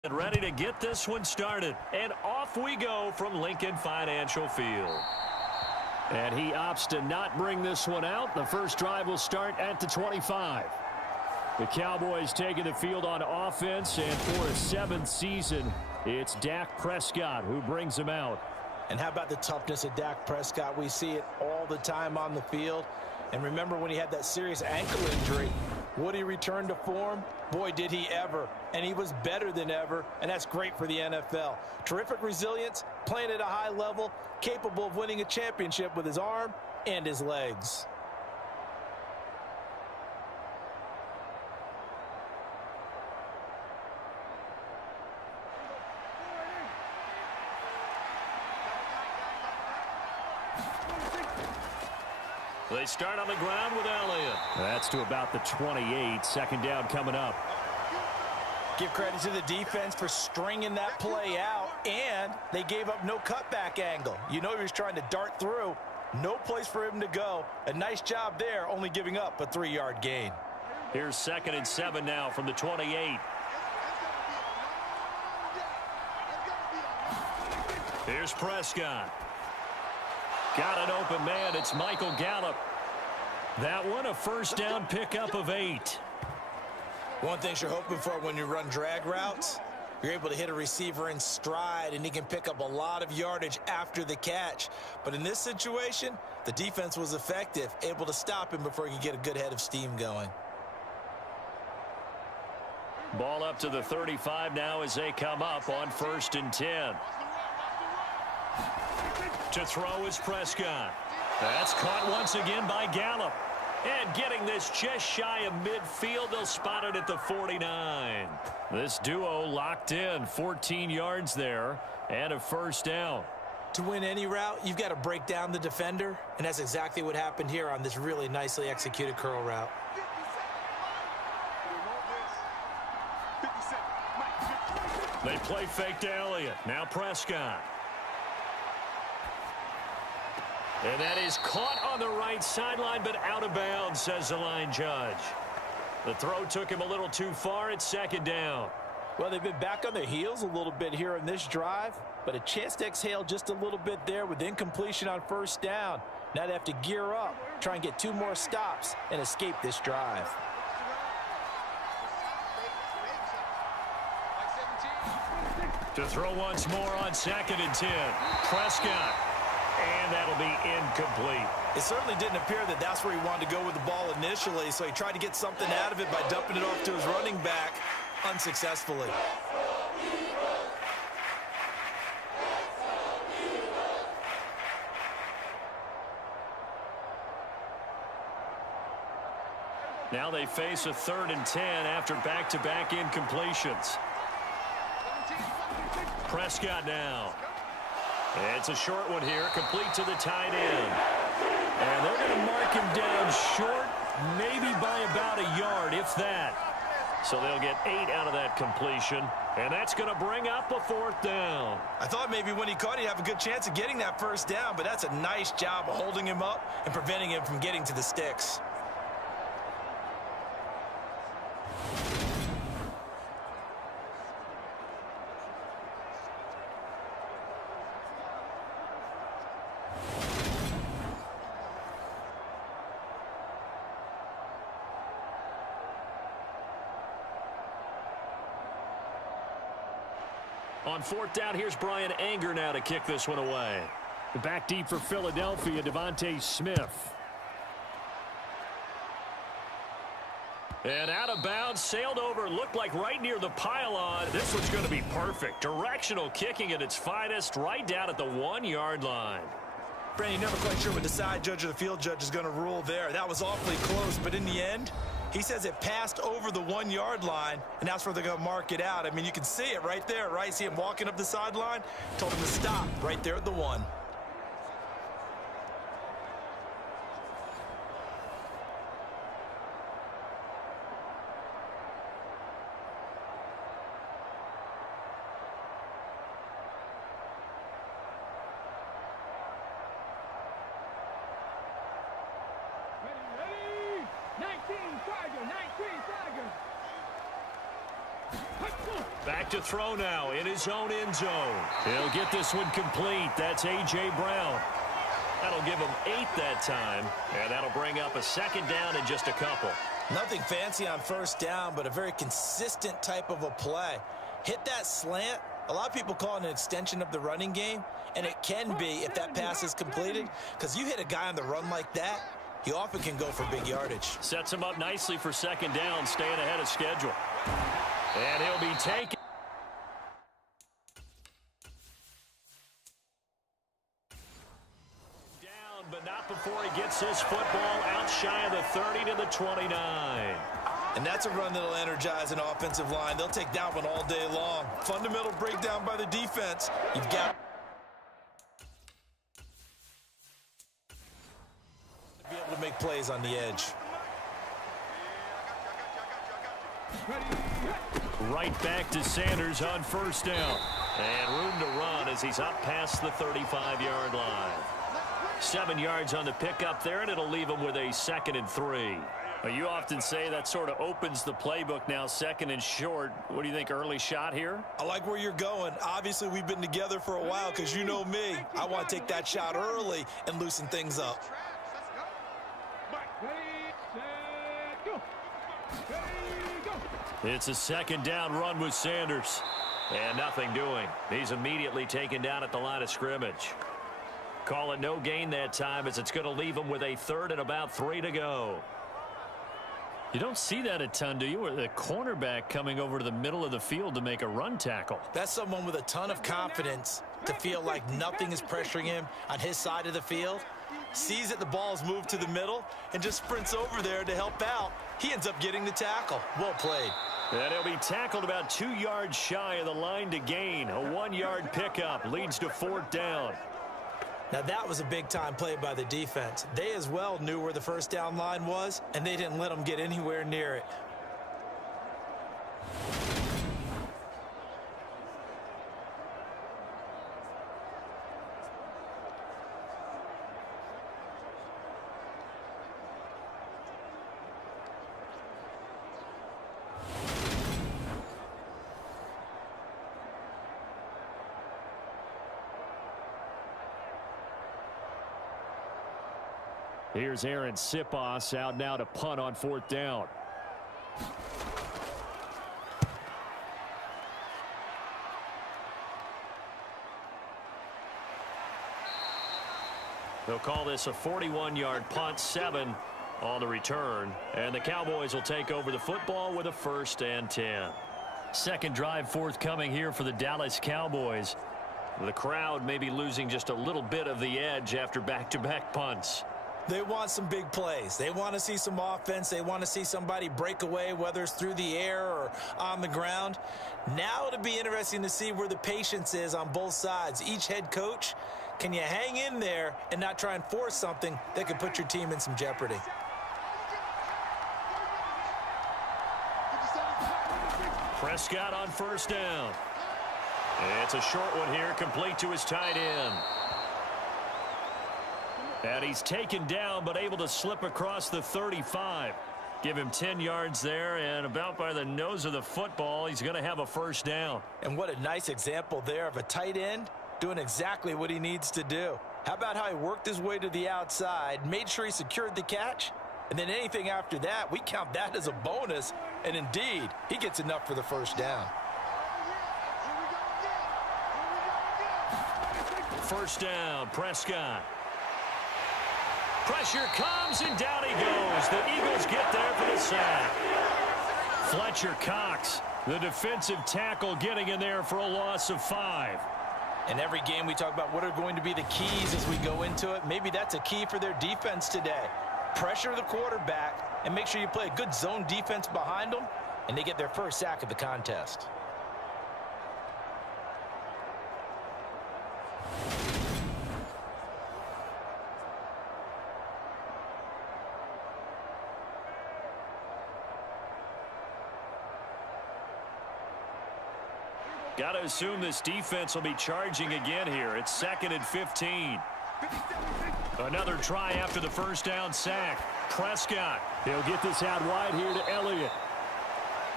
Ready to get this one started. And off we go from Lincoln Financial Field. And he opts to not bring this one out. The first drive will start at the 25. The Cowboys taking the field on offense, and for a seventh season, it's Dak Prescott who brings them out. And how about the toughness of Dak Prescott? We see it all the time on the field. And remember when he had that serious ankle injury, would he return to form? Boy, did he ever. And he was better than ever, and that's great for the NFL. Terrific resilience, playing at a high level, capable of winning a championship with his arm and his legs. They start on the ground with Elliott. That's to about the 28. Second down coming up. Give credit to the defense for stringing that play out, and they gave up no cutback angle. You know he was trying to dart through. No place for him to go. A nice job there, only giving up a 3-yard gain. Here's 2nd and 7 now from the 28. Here's Prescott. Got an open man. It's Michael Gallup. That one a first down pickup of 8. One thing you're hoping for when you run drag routes, you're able to hit a receiver in stride, and he can pick up a lot of yardage after the catch. But in this situation, the defense was effective, able to stop him before he could get a good head of steam going. Ball up to the 35 now as they come up on 1st and 10. To throw is Prescott. That's caught once again by Gallup. And getting this just shy of midfield, they'll spot it at the 49. This duo locked in, 14 yards there, and a first down. To win any route, you've got to break down the defender, and that's exactly what happened here on this really nicely executed curl route. They play fake to Elliott. Now Prescott. And that is caught on the right sideline, but out of bounds, says the line judge. The throw took him a little too far. It's 2nd down. Well, they've been back on their heels a little bit here in this drive, but a chance to exhale just a little bit there with incompletion on 1st down. Now they have to gear up, try and get 2 more stops, and escape this drive. To throw once more on 2nd and 10. Prescott. And that'll be incomplete. It certainly didn't appear that that's where he wanted to go with the ball initially, so he tried to get something out of it by dumping it off to his running back unsuccessfully. Now they face a 3rd and 10 after back-to-back incompletions. Prescott now. It's a short one here, complete to the tight end. And they're going to mark him down short, maybe by about a yard, if that. So they'll get 8 out of that completion, and that's going to bring up a 4th down. I thought maybe when he caught, he'd have a good chance of getting that 1st down, but that's a nice job of holding him up and preventing him from getting to the sticks. On 4th down, here's Brian Anger now to kick this one away. Back deep for Philadelphia, Devontae Smith. And out of bounds, sailed over, looked like right near the pylon. This one's going to be perfect. Directional kicking at its finest, right down at the 1-yard line. Brandon, you're never quite sure what the side judge or the field judge is going to rule there. That was awfully close, but in the end, he says it passed over the 1-yard line, and that's where they're going to mark it out. I mean, you can see it right there, right? See him walking up the sideline? Told him to stop right there at the 1. Back to throw now in his own end zone. He'll get this one complete. That's A.J. Brown. That'll give him 8 that time, and that'll bring up a second down in just a couple. Nothing fancy on first down, but a very consistent type of a play. Hit that slant. A lot of people call it an extension of the running game, and it can be if that pass is completed, because you hit a guy on the run like that, he often can go for big yardage. Sets him up nicely for second down, staying ahead of schedule. And he'll be taken. Down, but not before he gets this football out shy of the 30 to the 29. And that's a run that'll energize an offensive line. They'll take that one all day long. Fundamental breakdown by the defense. You've got to be able to make plays on the edge. Right back to Sanders on first down. And room to run as he's up past the 35-yard line. 7 yards on the pickup there, and it'll leave him with a 2nd and 3. Well, you often say that sort of opens the playbook now, 2nd and short. What do you think, early shot here? I like where you're going. Obviously, we've been together for a while because you know me. I want to take that shot early and loosen things up. It's a 2nd down run with Sanders. And nothing doing. He's immediately taken down at the line of scrimmage. Call it no gain that time as it's going to leave him with a 3rd and about 3 to go. You don't see that a ton, do you? Or the cornerback coming over to the middle of the field to make a run tackle. That's someone with a ton of confidence to feel like nothing is pressuring him on his side of the field. Sees that the ball's moved to the middle and just sprints over there to help out. He ends up getting the tackle. Well played. And he'll be tackled about 2 yards shy of the line to gain. A 1-yard pickup leads to 4th down. Now that was a big-time play by the defense. They as well knew where the first down line was, and they didn't let them get anywhere near it. Here's Aaron Sipos out now to punt on 4th down. They'll call this a 41-yard punt, 7 on the return. And the Cowboys will take over the football with a 1st and 10. Second drive forthcoming here for the Dallas Cowboys. The crowd may be losing just a little bit of the edge after back-to-back punts. They want some big plays. They want to see some offense. They want to see somebody break away, whether it's through the air or on the ground. Now it'll be interesting to see where the patience is on both sides. Each head coach, can you hang in there and not try and force something that could put your team in some jeopardy? Prescott on first down. It's a short one here, complete to his tight end. And he's taken down, but able to slip across the 35. Give him 10 yards there, and about by the nose of the football, he's going to have a 1st down. And what a nice example there of a tight end doing exactly what he needs to do. How about how he worked his way to the outside, made sure he secured the catch, and then anything after that, we count that as a bonus, and indeed, he gets enough for the 1st down. 1st down, Prescott. Pressure comes, and down he goes. The Eagles get there for the sack. Fletcher Cox, the defensive tackle, getting in there for a loss of 5. In every game we talk about what are going to be the keys as we go into it. Maybe that's a key for their defense today. Pressure the quarterback and make sure you play a good zone defense behind them, and they get their first sack of the contest. Got to assume this defense will be charging again here. It's 2nd and 15. Another try after the 1st down sack. Prescott. He'll get this out wide here to Elliott.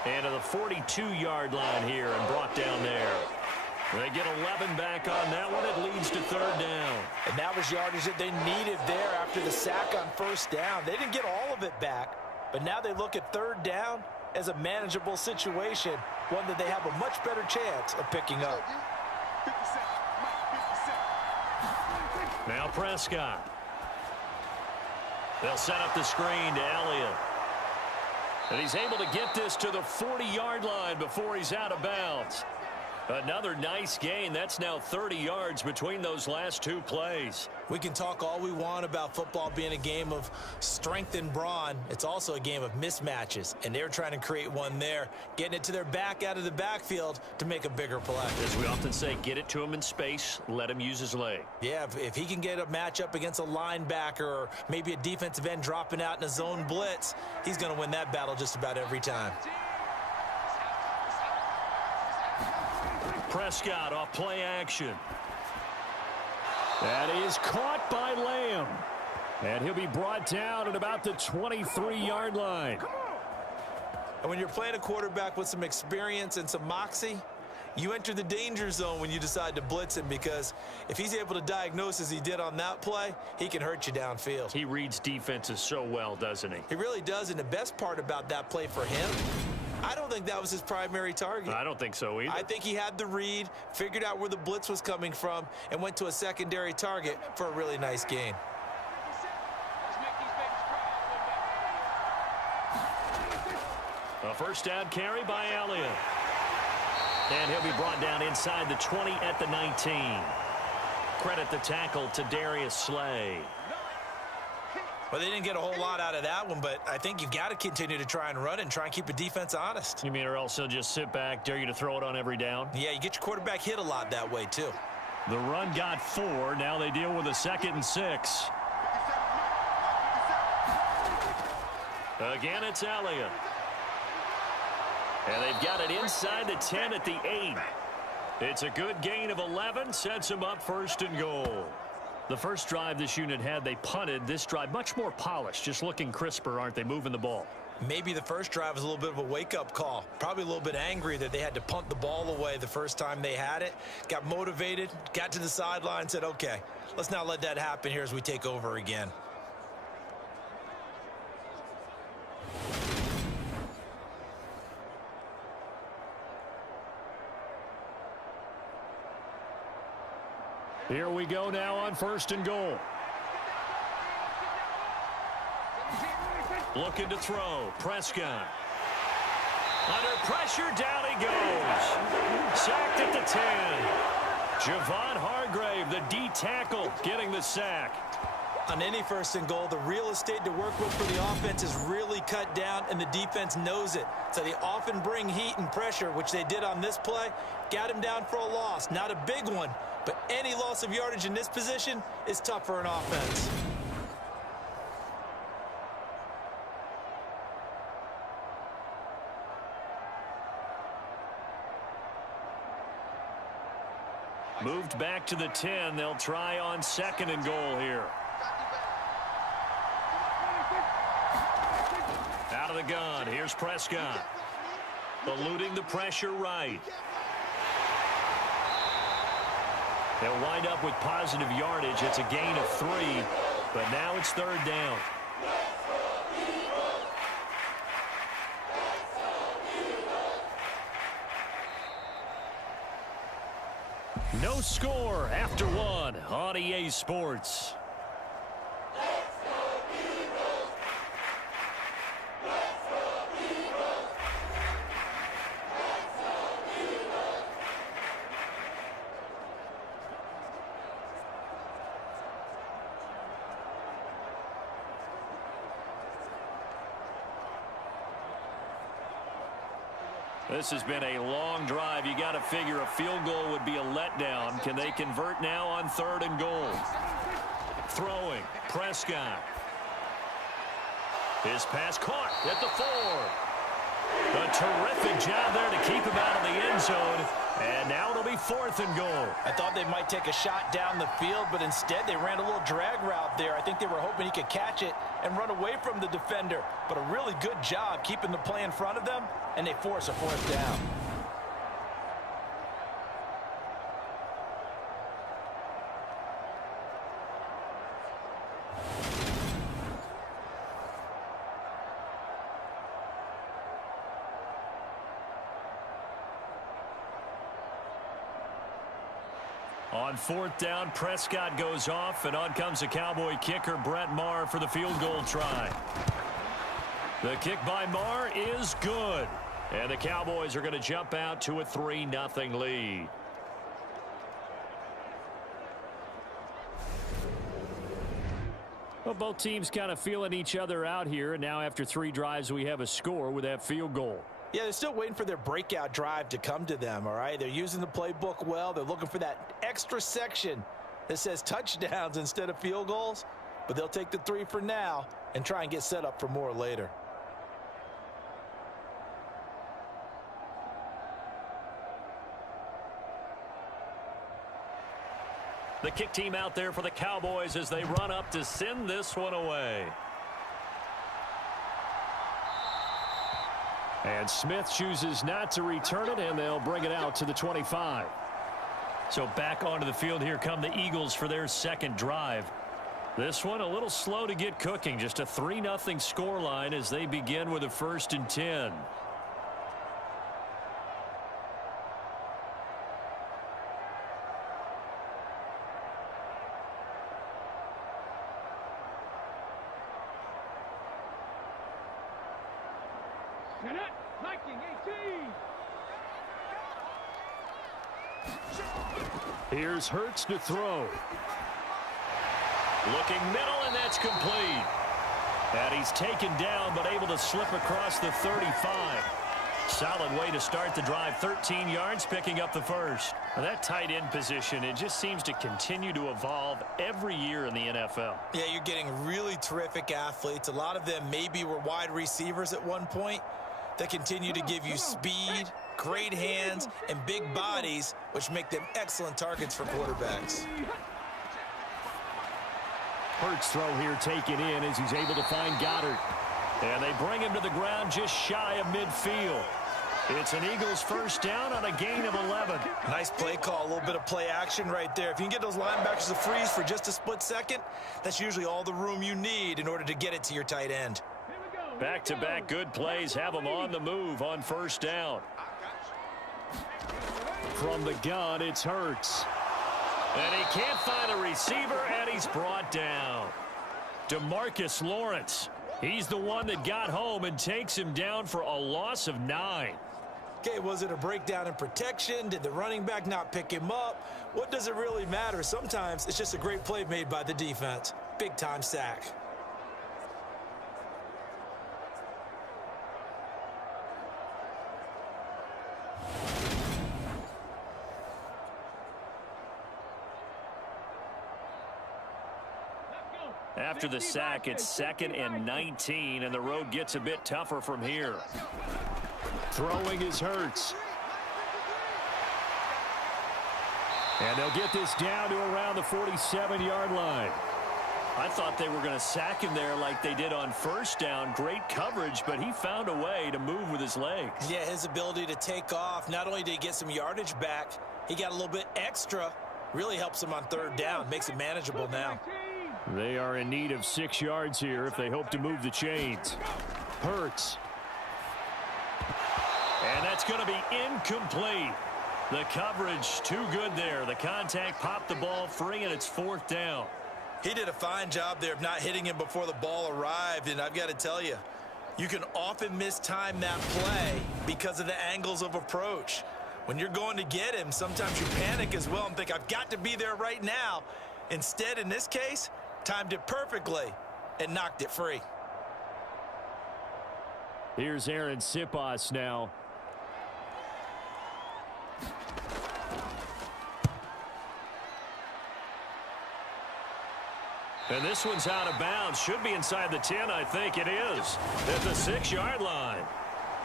And to the 42-yard line here and brought down there. They get 11 back on that one. It leads to third down. And that was yardage that they needed there after the sack on first down. They didn't get all of it back, but now they look at third down as a manageable situation, one that they have a much better chance of picking up. Now Prescott. They'll set up the screen to Elliott. And he's able to get this to the 40-yard line before he's out of bounds. Another nice gain. That's now 30 yards between those last two plays. We can talk all we want about football being a game of strength and brawn. It's also a game of mismatches, and they're trying to create one there, getting it to their back out of the backfield to make a bigger play. As we often say, get it to him in space, let him use his leg. Yeah, if he can get a matchup against a linebacker or maybe a defensive end dropping out in a zone blitz, he's going to win that battle just about every time. Prescott off play action. That is caught by Lamb. And he'll be brought down at about the 23-yard line. And when you're playing a quarterback with some experience and some moxie, you enter the danger zone when you decide to blitz him, because if he's able to diagnose as he did on that play, he can hurt you downfield. He reads defenses so well, doesn't he? He really does, and the best part about that play for him, I don't think that was his primary target. I don't think so either. I think he had the read, figured out where the blitz was coming from, and went to a secondary target for a really nice gain. A first down carry by Elliott. And he'll be brought down inside the 20 at the 19. Credit the tackle to Darius Slay. Well, they didn't get a whole lot out of that one, but I think you've got to continue to try and run and try and keep the defense honest. You mean or else he'll just sit back, dare you to throw it on every down? Yeah, you get your quarterback hit a lot that way, too. The run got 4. Now they deal with a 2nd and 6. Again, it's Elliott. And they've got it inside the 10 at the 8. It's a good gain of 11, sets them up 1st and goal. The first drive this unit had, they punted. This drive, much more polished, just looking crisper, aren't they, moving the ball? Maybe the first drive was a little bit of a wake-up call. Probably a little bit angry that they had to punt the ball away the first time they had it. Got motivated, got to the sideline, said, okay, let's not let that happen here as we take over again. Here we go now on 1st and goal. Looking to throw. Prescott. Under pressure, down he goes. Sacked at the 10. Javon Hargrave, the D tackle, getting the sack. On any 1st and goal, the real estate to work with for the offense is really cut down, and the defense knows it. So they often bring heat and pressure, which they did on this play. Got him down for a loss. Not a big one, but any loss of yardage in this position is tough for an offense. Moved back to the 10. They'll try on 2nd and goal here. Out of the gun. Here's Prescott. Eluding the pressure right. They'll wind up with positive yardage. It's a gain of 3, but now it's 3rd down. No score after 1 on EA Sports. This has been a long drive. You got to figure a field goal would be a letdown. Can they convert now on 3rd and goal? Throwing. Prescott. His pass caught at the 4. A terrific job there to keep him out of the end zone. And now it'll be 4th and goal. I thought they might take a shot down the field, but instead they ran a little drag route there. I think they were hoping he could catch it and run away from the defender. But a really good job keeping the play in front of them, and they force a 4th down. On 4th down, Prescott goes off, and on comes the Cowboy kicker, Brett Maher, for the field goal try. The kick by Maher is good, and the Cowboys are going to jump out to a 3-0 lead. Well, both teams kind of feeling each other out here, and now after 3 drives, we have a score with that field goal. Yeah, they're still waiting for their breakout drive to come to them, all right? They're using the playbook well. They're looking for that extra section that says touchdowns instead of field goals. But they'll take the 3 for now and try and get set up for more later. The kick team out there for the Cowboys as they run up to send this one away. And Smith chooses not to return it, and they'll bring it out to the 25. So back onto the field here come the Eagles for their 2nd drive. This one a little slow to get cooking. Just a 3-0 scoreline as they begin with a 1st and 10. Here's Hurts to throw. Looking middle, and that's complete. And he's taken down, but able to slip across the 35. Solid way to start the drive. 13 yards, picking up the 1st. Now that tight end position, it just seems to continue to evolve every year in the NFL. Yeah, you're getting really terrific athletes. A lot of them maybe were wide receivers at one point that continue to give you speed, great hands, and big bodies, which make them excellent targets for quarterbacks. Hurts throw here taken in as he's able to find Goddard. And they bring him to the ground just shy of midfield. It's an Eagles 1st down on a gain of 11. Nice play call, a little bit of play action right there. If you can get those linebackers to freeze for just a split second, that's usually all the room you need in order to get it to your tight end. Back-to-back good plays have them on the move on 1st down. From the gun, it's Hurts. And he can't find a receiver, and he's brought down. DeMarcus Lawrence. He's the one that got home and takes him down for a loss of 9. Okay, was it a breakdown in protection? Did the running back not pick him up? What does it really matter? Sometimes it's just a great play made by the defense. Big-time sack. After the sack, it's 2nd and 19, and the road gets a bit tougher from here. Throwing is Hurts. And they'll get this down to around the 47-yard line. I thought they were going to sack him there like they did on 1st down. Great coverage, but he found a way to move with his legs. Yeah, his ability to take off, not only did he get some yardage back, he got a little bit extra. Really helps him on 3rd down, makes it manageable now. They are in need of 6 yards here if they hope to move the chains. Hurts. And that's going to be incomplete. The coverage too good there. The contact popped the ball free, and it's 4th down. He did a fine job there of not hitting him before the ball arrived, and I've got to tell you, you can often mistime that play because of the angles of approach. When you're going to get him, sometimes you panic as well and think, I've got to be there right now. Instead, in this case, timed it perfectly and knocked it free. Here's Aaron Sipas now. And this one's out of bounds. Should be inside the 10, I think it is. At the 6-yard line.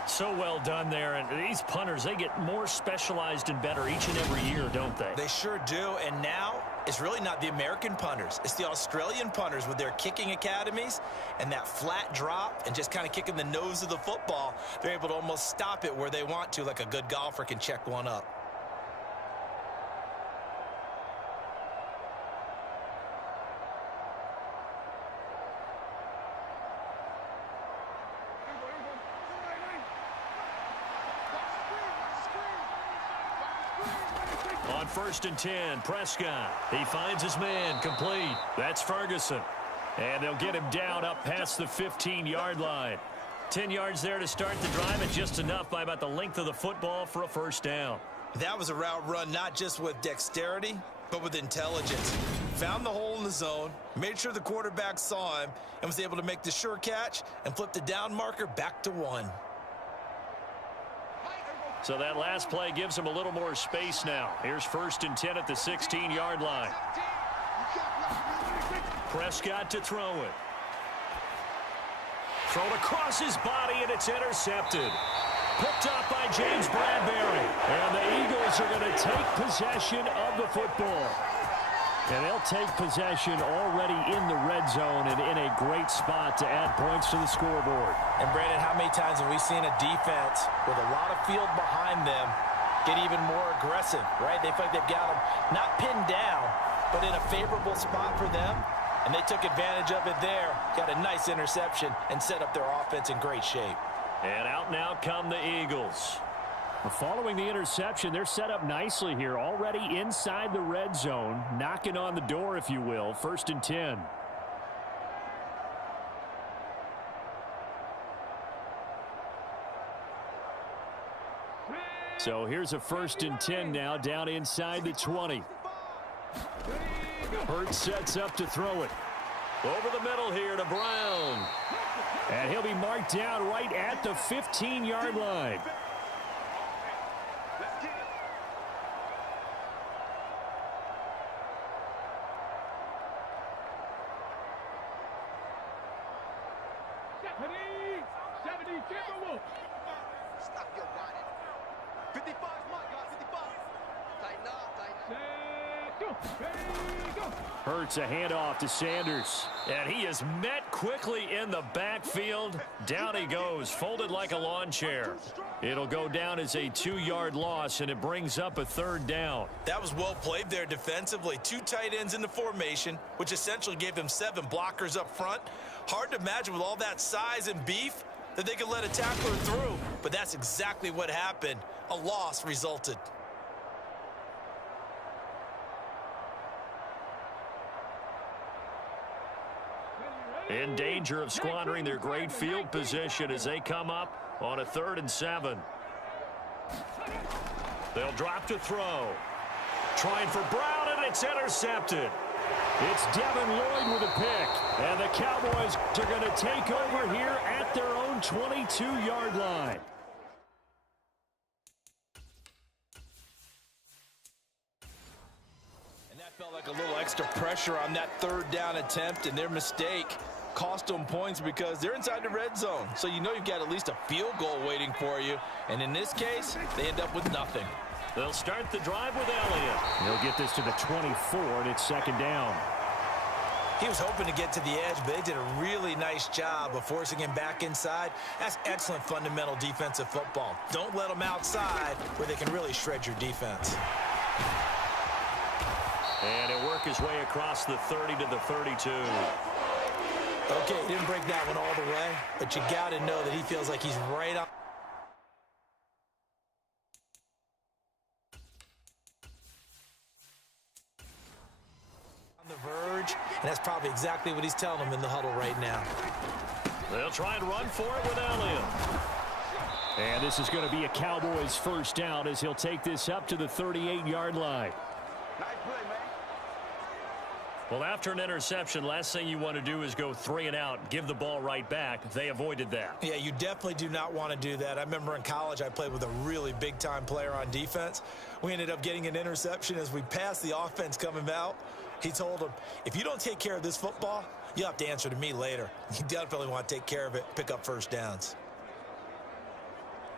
So well done there. And these punters, they get more specialized and better each and every year, don't they? They sure do. And now it's really not the American punters. It's the Australian punters with their kicking academies and that flat drop and just kind of kicking the nose of the football. They're able to almost stop it where they want to, like a good golfer can check one up. On 1st and 10, Prescott. He finds his man, complete. That's Ferguson. And they'll get him down up past the 15-yard line. 10 yards there to start the drive, and just enough by about the length of the football for a first down. That was a route run not just with dexterity, but with intelligence. Found the hole in the zone, made sure the quarterback saw him, and was able to make the sure catch and flip the down marker back to 1. So that last play gives him a little more space now. Here's 1st and 10 at the 16-yard line. Prescott to throw it. Thrown across his body, and it's intercepted. Picked up by James Bradbury. And the Eagles are going to take possession of the football. And they'll take possession already in the red zone and in a great spot to add points to the scoreboard. And, Brandon, how many times have we seen a defense with a lot of field behind them get even more aggressive, right? They feel like they've got them not pinned down, but in a favorable spot for them. And they took advantage of it there, got a nice interception, and set up their offense in great shape. And out now come the Eagles. Following the interception, they're set up nicely here, already inside the red zone, knocking on the door, if you will. 1st and 10. So here's a 1st and 10 now, down inside the 20. Hurts sets up to throw it. Over the middle here to Brown. And he'll be marked down right at the 15-yard line. Stop your whining. 55 smart, guys. 55. Tighten up, tighten up. Hurts a handoff to Sanders. And he is met quickly in the backfield. Down he goes, folded like a lawn chair. It'll go down as a 2-yard loss, and it brings up a 3rd down. That was well played there defensively. 2 tight ends in the formation, which essentially gave them 7 blockers up front. Hard to imagine with all that size and beef that they could let a tackler through, but that's exactly what happened. A loss resulted. In danger of squandering their great field position as they come up on a 3rd and 7. They'll drop to throw. Trying for Brown, and it's intercepted. It's Devin Lloyd with a pick. And the Cowboys are going to take over here at their own 22-yard line. And that felt like a little extra pressure on that 3rd down attempt, and their mistake cost them points because they're inside the red zone. So you know you've got at least a field goal waiting for you. And in this case, they end up with nothing. They'll start the drive with Elliott. He'll get this to the 24, and it's 2nd down. He was hoping to get to the edge, but they did a really nice job of forcing him back inside. That's excellent fundamental defensive football. Don't let them outside where they can really shred your defense. And he'll work his way across the 30 to the 32. Okay, he didn't break that one all the way, but you got to know that he feels like he's right on the verge, and that's probably exactly what he's telling them in the huddle right now. They'll try and run for it with Elliott. And this is going to be a Cowboys 1st down as he'll take this up to the 38-yard line. Nice play, man. Well, after an interception, last thing you want to do is go 3 and out, give the ball right back. They avoided that. Yeah, you definitely do not want to do that. I remember in college I played with a really big-time player on defense. We ended up getting an interception as we passed the offense coming out. He told him, if you don't take care of this football, you'll have to answer to me later. You definitely want to take care of it, pick up 1st downs.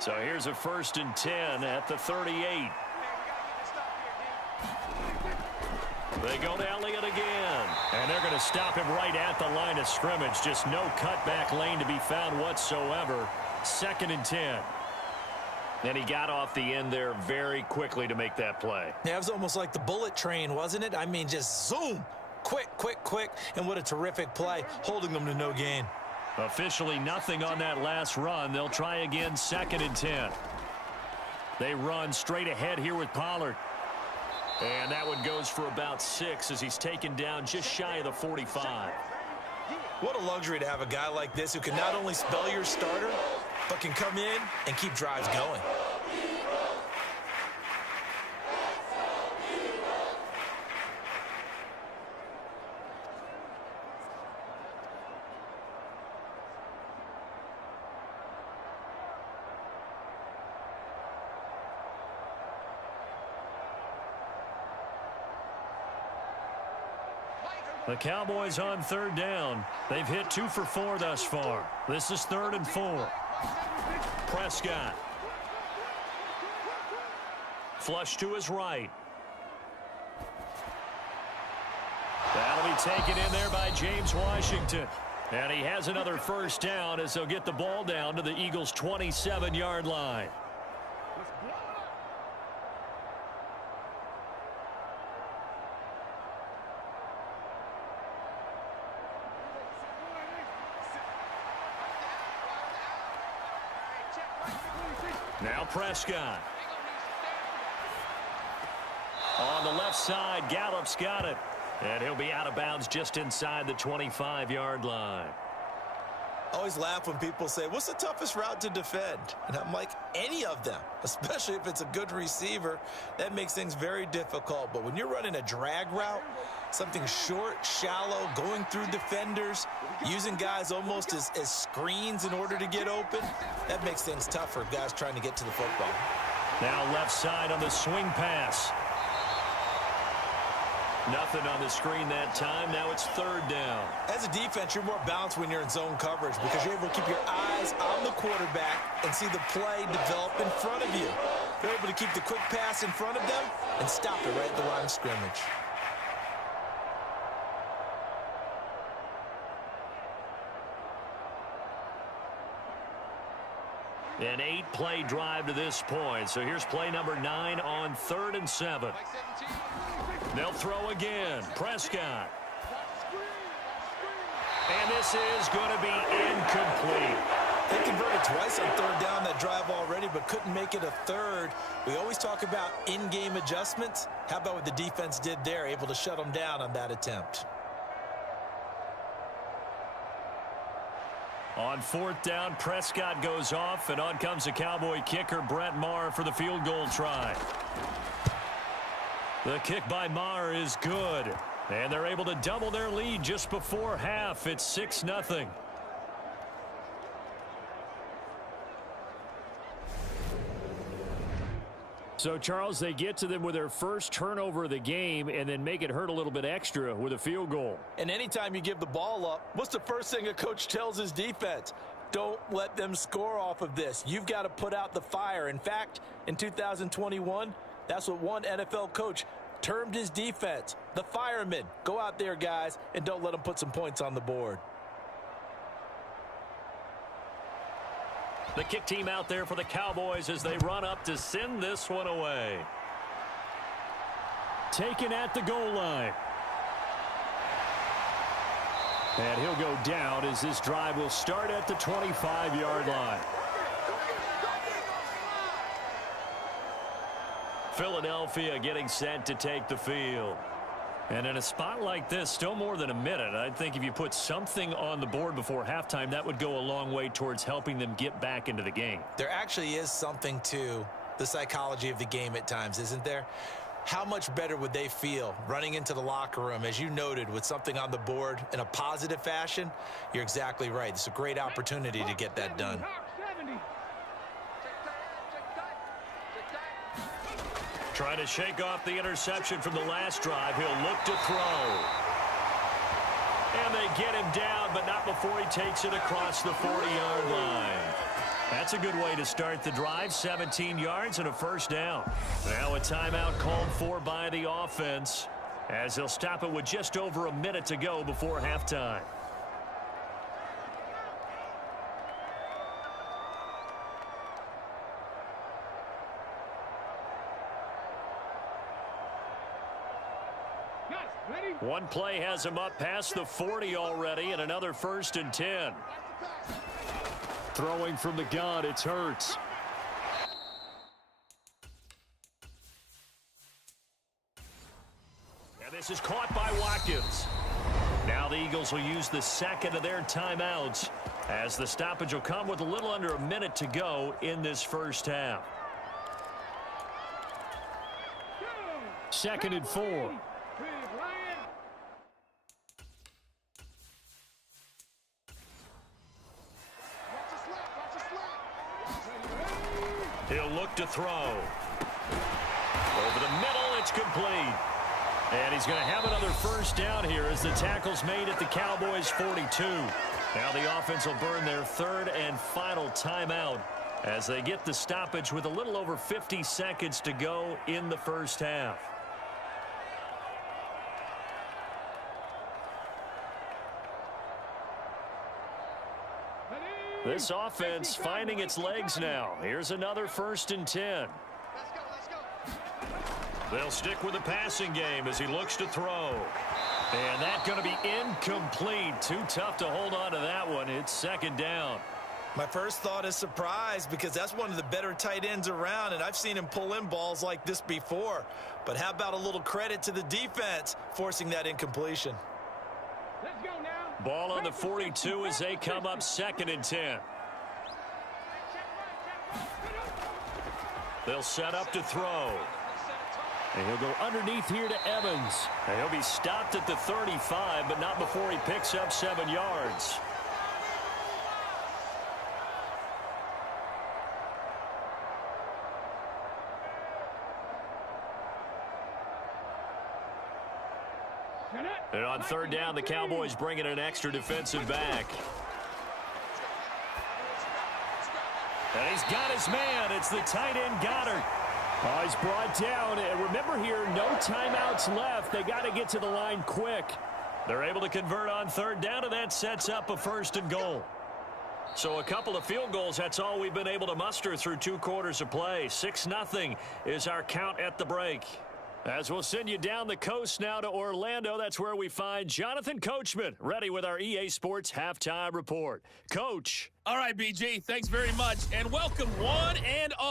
So here's a 1st and 10 at the 38. They go to Elliott again. And they're going to stop him right at the line of scrimmage. Just no cutback lane to be found whatsoever. 2nd and 10. And he got off the end there very quickly to make that play. Yeah, it was almost like the bullet train, wasn't it? I mean, just zoom. Quick, quick, quick. And what a terrific play, holding them to no gain. Officially nothing on that last run. They'll try again, 2nd and 10. They run straight ahead here with Pollard. And that one goes for about 6 as he's taken down just shy of the 45. What a luxury to have a guy like this who can not only spell your starter, but can come in and keep drives going. The Cowboys on 3rd down. They've hit 2 for 4 thus far. This is 3rd and 4. Prescott. Flush to his right. That'll be taken in there by James Washington. And he has another 1st down as they'll get the ball down to the Eagles' 27-yard line. Now Prescott. On the left side, Gallup's got it. And he'll be out of bounds just inside the 25-yard line. I always laugh when people say, what's the toughest route to defend? And I'm like, any of them, especially if it's a good receiver. That makes things very difficult. But when you're running a drag route, something short, shallow, going through defenders, using guys almost as screens in order to get open, that makes things tough for guys trying to get to the football. Now left side on the swing pass. Nothing on the screen that time. Now it's 3rd down. As a defense, you're more balanced when you're in zone coverage because you're able to keep your eyes on the quarterback and see the play develop in front of you. You're able to keep the quick pass in front of them and stop it right at the line of scrimmage. An 8-play drive to this point. So here's play number 9 on 3rd and 7. They'll throw again. Prescott. And this is going to be incomplete. They converted twice on 3rd down that drive already, but couldn't make it a 3rd. We always talk about in-game adjustments. How about what the defense did there, able to shut them down on that attempt? On 4th down, Prescott goes off, and on comes the Cowboy kicker, Brett Maher, for the field goal try. The kick by Maher is good, and they're able to double their lead just before half. It's 6-0. So, Charles, they get to them with their first turnover of the game and then make it hurt a little bit extra with a field goal. And anytime you give the ball up, what's the first thing a coach tells his defense? Don't let them score off of this. You've got to put out the fire. In fact, in 2021, that's what one NFL coach termed his defense, the firemen. Go out there, guys, and don't let them put some points on the board. The kick team out there for the Cowboys as they run up to send this one away. Taken at the goal line. And he'll go down as this drive will start at the 25-yard line. Philadelphia getting set to take the field. And in a spot like this, still more than a minute, I think if you put something on the board before halftime, that would go a long way towards helping them get back into the game. There actually is something to the psychology of the game at times, isn't there? How much better would they feel running into the locker room, as you noted, with something on the board in a positive fashion? You're exactly right. It's a great opportunity to get that done. Trying to shake off the interception from the last drive. He'll look to throw. And they get him down, but not before he takes it across the 40-yard line. That's a good way to start the drive. 17 yards and a first down. Now a timeout called for by the offense, as they'll stop it with just over a minute to go before halftime. One play has him up past the 40 already, and another 1st and 10. Throwing from the gun, it's Hurts. And this is caught by Watkins. Now the Eagles will use the second of their timeouts, as the stoppage will come with a little under a minute to go in this first half. 2nd and 4. He'll look to throw. Over the middle, it's complete. And he's going to have another first down here as the tackle's made at the Cowboys' 42. Now the offense will burn their 3rd and final timeout as they get the stoppage with a little over 50 seconds to go in the first half. This offense finding its legs now. Here's another 1st and 10. Let's go. They'll stick with the passing game as he looks to throw. And that's going to be incomplete. Too tough to hold on to that one. It's 2nd down. My first thought is surprise, because that's one of the better tight ends around, and I've seen him pull in balls like this before. But how about a little credit to the defense forcing that incompletion? Let's go now. Ball on the 42 as they come up 2nd and 10. They'll set up to throw. And he'll go underneath here to Evans. And he'll be stopped at the 35, but not before he picks up 7 yards. And on 3rd down, the Cowboys bring in an extra defensive back. And he's got his man. It's the tight end, Goddard. Oh, he's brought down. And remember here, no timeouts left. They got to get to the line quick. They're able to convert on 3rd down, and that sets up a 1st and goal. So a couple of field goals, that's all we've been able to muster through 2 quarters of play. 6-0 is our count at the break. As we'll send you down the coast now to Orlando, that's where we find Jonathan Coachman, ready with our EA Sports Halftime Report. Coach. All right, BG, thanks very much, and welcome one and all.